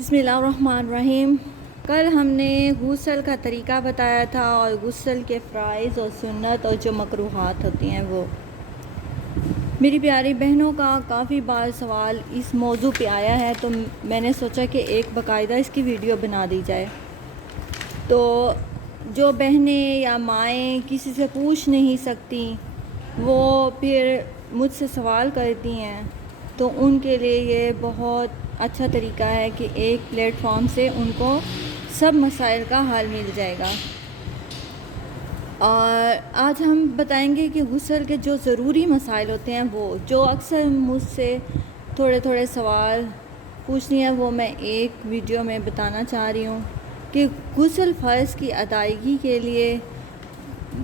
بسم اللہ الرحمن الرحیم۔ کل ہم نے غسل کا طریقہ بتایا تھا اور غسل کے فرائض اور سنت اور جو مکروہات ہوتی ہیں وہ۔ میری پیاری بہنوں کا کافی بار سوال اس موضوع پہ آیا ہے، تو میں نے سوچا کہ ایک باقاعدہ اس کی ویڈیو بنا دی جائے۔ تو جو بہنیں یا مائیں کسی سے پوچھ نہیں سکتی وہ پھر مجھ سے سوال کرتی ہیں، تو ان کے لیے یہ بہت اچھا طریقہ ہے کہ ایک پلیٹ فارم سے ان کو سب مسائل کا حل مل جائے گا۔ اور آج ہم بتائیں گے کہ غسل کے جو ضروری مسائل ہوتے ہیں وہ جو اکثر مجھ سے تھوڑے سوال پوچھنی ہے، وہ میں ایک ویڈیو میں بتانا چاہ رہی ہوں کہ غسل فرض کی ادائیگی کے لیے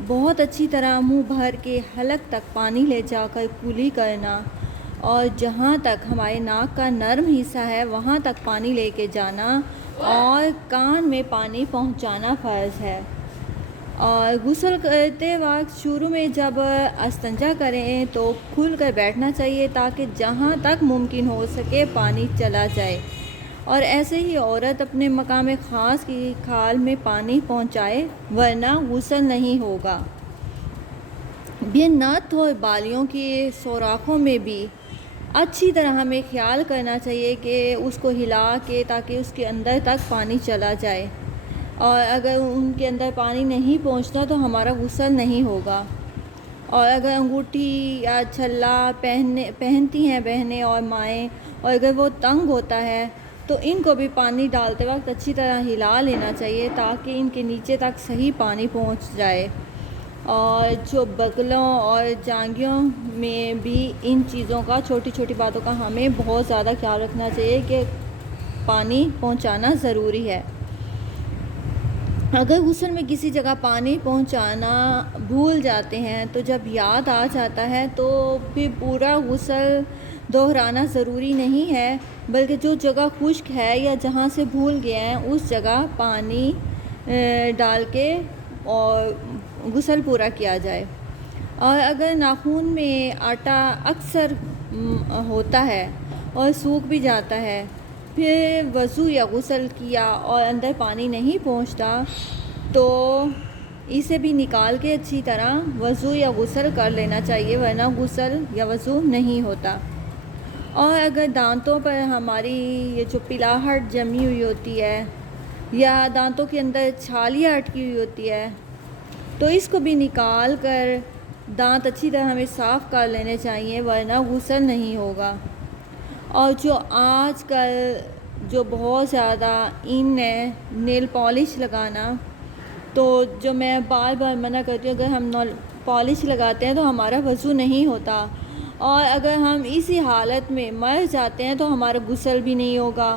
بہت اچھی طرح منہ بھر کے حلق تک پانی لے جا کر کلی کرنا، اور جہاں تک ہمارے ناک کا نرم حصہ ہے وہاں تک پانی لے کے جانا اور کان میں پانی پہنچانا فرض ہے۔ اور غسل کرتے وقت شروع میں جب استنجا کریں تو کھل کر بیٹھنا چاہیے تاکہ جہاں تک ممکن ہو سکے پانی چلا جائے، اور ایسے ہی عورت اپنے مقام خاص کی کھال میں پانی پہنچائے ورنہ غسل نہیں ہوگا۔ بھی نتھ اور بالیوں کے سوراخوں میں بھی اچھی طرح ہمیں خیال کرنا چاہیے کہ اس کو ہلا کے تاکہ اس کے اندر تک پانی چلا جائے، اور اگر ان کے اندر پانی نہیں پہنچتا تو ہمارا غسل نہیں ہوگا۔ اور اگر انگوٹھی یا چھلا پہنتی ہیں بہنیں اور مائیں، اور اگر وہ تنگ ہوتا ہے تو ان کو بھی پانی ڈالتے وقت اچھی طرح ہلا لینا چاہیے تاکہ ان کے نیچے تک صحیح پانی پہنچ جائے۔ اور جو بغلوں اور جانگھیوں میں بھی ان چیزوں کا چھوٹی چھوٹی باتوں کا ہمیں بہت زیادہ خیال رکھنا چاہیے کہ پانی پہنچانا ضروری ہے۔ اگر غسل میں کسی جگہ پانی پہنچانا بھول جاتے ہیں تو جب یاد آ جاتا ہے تو پھر پورا غسل دہرانا ضروری نہیں ہے، بلکہ جو جگہ خشک ہے یا جہاں سے بھول گئے ہیں اس جگہ پانی ڈال کے اور غسل پورا کیا جائے۔ اور اگر ناخن میں آٹا اکثر ہوتا ہے اور سوکھ بھی جاتا ہے، پھر وضو یا غسل کیا اور اندر پانی نہیں پہنچتا تو اسے بھی نکال کے اچھی طرح وضو یا غسل کر لینا چاہیے، ورنہ غسل یا وضو نہیں ہوتا۔ اور اگر دانتوں پر ہماری یہ جو پلاہٹ جمی ہوئی ہوتی ہے یا دانتوں کے اندر چھالیاں اٹکی ہوئی ہوتی ہے تو اس کو بھی نکال کر دانت اچھی طرح ہمیں صاف کر لینے چاہیے، ورنہ غسل نہیں ہوگا۔ اور جو آج کل جو بہت زیادہ ان ہے نیل پالش لگانا، تو جو میں بار بار منع کرتی ہوں، اگر ہم نیل پالش لگاتے ہیں تو ہمارا وضو نہیں ہوتا، اور اگر ہم اسی حالت میں مر جاتے ہیں تو ہمارا غسل بھی نہیں ہوگا۔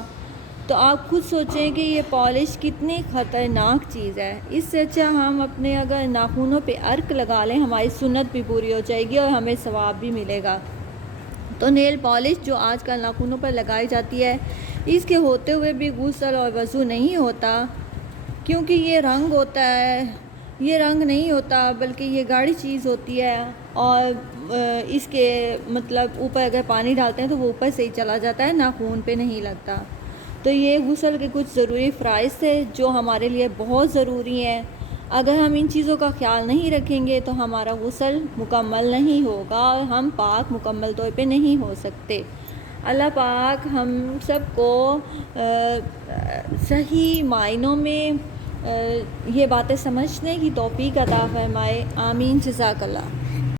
تو آپ خود سوچیں کہ یہ پالش کتنی خطرناک چیز ہے۔ اس سے اچھا ہم اپنے اگر ناخنوں پہ عرق لگا لیں، ہماری سنت بھی پوری ہو جائے گی اور ہمیں ثواب بھی ملے گا۔ تو نیل پالش جو آج کل ناخنوں پر لگائی جاتی ہے، اس کے ہوتے ہوئے بھی غسل اور وضو نہیں ہوتا، کیونکہ یہ رنگ ہوتا ہے، یہ رنگ نہیں ہوتا بلکہ یہ گاڑی چیز ہوتی ہے، اور اس کے مطلب اوپر اگر پانی ڈالتے ہیں تو وہ اوپر سے ہی چلا جاتا ہے، ناخن پہ نہیں لگتا۔ تو یہ غسل کے کچھ ضروری فرائض تھے جو ہمارے لیے بہت ضروری ہیں۔ اگر ہم ان چیزوں کا خیال نہیں رکھیں گے تو ہمارا غسل مکمل نہیں ہوگا اور ہم پاک مکمل طور پہ نہیں ہو سکتے۔ اللہ پاک ہم سب کو صحیح معنوں میں یہ باتیں سمجھنے کی توفیق عطا فرمائے۔ آمین۔ جزاک اللہ۔